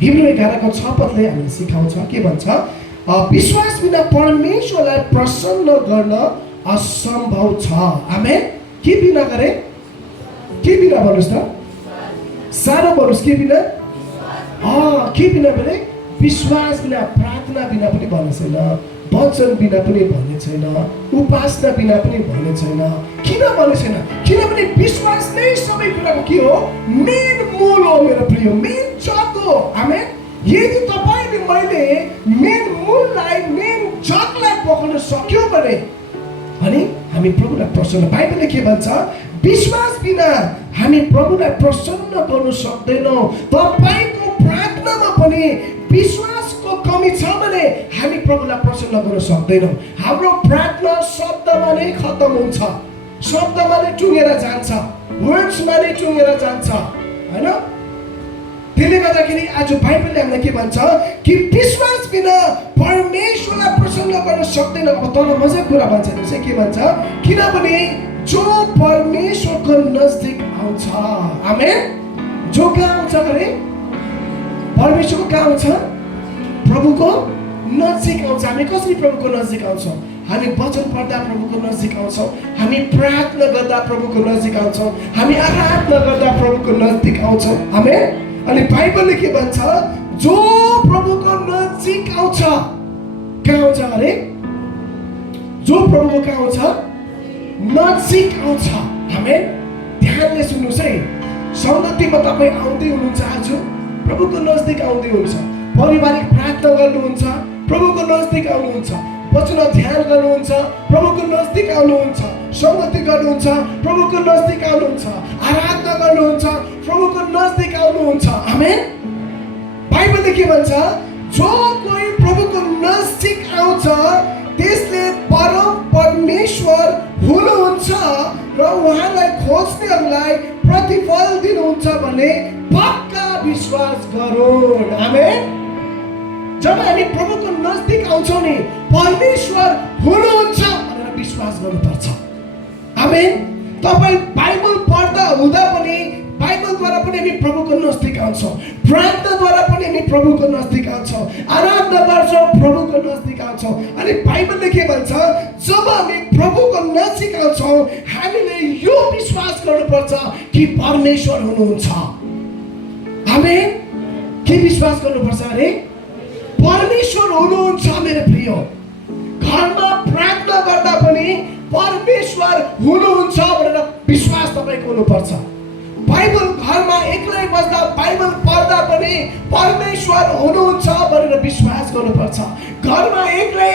Hebrew 11:6 हामीले सिकाउँछ के भन्छ विश्वास बिना परमेश्वरलाई प्रसन्न गर्न असम्भव छ। आमेन। के बिना गरे? के बिना भन्नुस् त? सानो भन्नुस् के बिना? के बिना भने विश्वास बिना, प्रार्थना बिना पनि भन्ने छैन, वचन बिना पनि भन्ने छैन, उपासना बिना पनि भन्ने छैन। किन भन्ने छैन? किनभने विश्वास नै सबै कुराको के हो? मेन मूल हो मेरो प्रिय, मेन जग हो। आमेन। यदि तपाईले मैले मेन मूललाई, मेन जगलाई पक्र्न सक्यौं भने अनि हामी प्रभुलाई प्रसन्न, बाइबलले के भन्छ? विश्वास बिना हामी प्रभुलाई प्रसन्न गर्न सक्दैनौँ। तपाईको प्रार्थनामा पनि विश्वासको कमी छ भने हामी प्रभुलाई प्रसन्न गर्न सक्दैनौँ। हाम्रो प्रार्थना शब्दमा नै खत्तम हुन्छ, शब्दमा नै टुङ्गेर जान्छ, वर्ड्समा नै टुङ्गेर जान्छ, हैन? त्यसले गर्दाखेरि आज बाइबलले हामीलाई के भन्छ कि विश्वास बिना परमेश्वरलाई प्रसन्न गर्न सक्दैन। अब तल मजा कुरा भन्छ त्यसै के भन्छ? किनभने जो परमेश्वरको नजदिक आउँछ, आमेन, जो कहाँ आउँछ अरे? परमेश्वरको कहाँ आउँछ? प्रभुको नजिक आउँछ। हामी कसरी प्रभुको नजिक आउँछौँ? हामी वचन पढ्दा प्रभुको नजिक आउँछौँ, हामी प्रार्थना गर्दा प्रभुको नजिक आउँछौँ, हामी आराधना गर्दा प्रभुको नजिक आउँछौँ। आमेन। अनि बाइबलले के भन्छ? जो प्रभुको नजिक आउँछ, कहाँ आउँछ अरे? जो प्रभुको कहाँ आउँछ? नजिक आउँछ। आमेन। ध्यानले सुन्नुहोस् है, सङ्गतिमा तपाईँ आउँदै हुनुहुन्छ, आज प्रभुको नजिक आउँदै हुनुहुन्छ, पारिवारिक प्रार्थना गर्नुहुन्छ, प्रभुको नजिक आउनुहुन्छ, वचन ध्यान गर्नुहुन्छ, प्रभुको नजिक आउनुहुन्छ, सङ्गति गर्नुहुन्छ, प्रभुको नजिक आउनुहुन्छ, आराधना गर्नुहुन्छ, प्रभुको नजिक आउनुहुन्छ। आमेन। बाइबलले के भन्छ? जो कोही प्रभुको नजिक आउँछ त्यसले परम परमेश्वर हुनुहुन्छ र उहाँलाई खोज्नेहरूलाई प्रतिफल दिनुहुन्छ भन्ने पक्का विश्वास गरौँ। आमेन। जब हामी प्रभुको नजिक आउँछौँ नि परमेश्वर हुनुहुन्छ भनेर विश्वास गर्नुपर्छ। आमेन। तपाईँ बाइबल पढ्दा हुँदा पनि, बाइबलद्वारा पनि हामी प्रभुको नजिक आउँछौँ, प्रार्थनाद्वारा पनि हामी प्रभुको नजिक आउँछौँ, आराधना गर्छौँ, प्रभुको नजिक आउँछौँ। अनि बाइबलले के भन्छ? जब हामी प्रभुको नजिक आउँछौँ हामीले यो विश्वास गर्नुपर्छ कि परमेश्वर हुनुहुन्छ। आमेन। के विश्वास गर्नुपर्छ अरे? परमेश्वर हुनुहुन्छ मेरो प्रिय। घरमा प्रार्थना गर्दा पनि परमेश्वर हुनुहुन्छ भनेर विश्वास तपाईको हुनुपर्छ। बाइबल घरमा एक्लै बस्दा, बाइबल पढ्दा पनि परमेश्वर हुनुहुन्छ भनेर विश्वास गर्नुपर्छ। घरमा एक्लै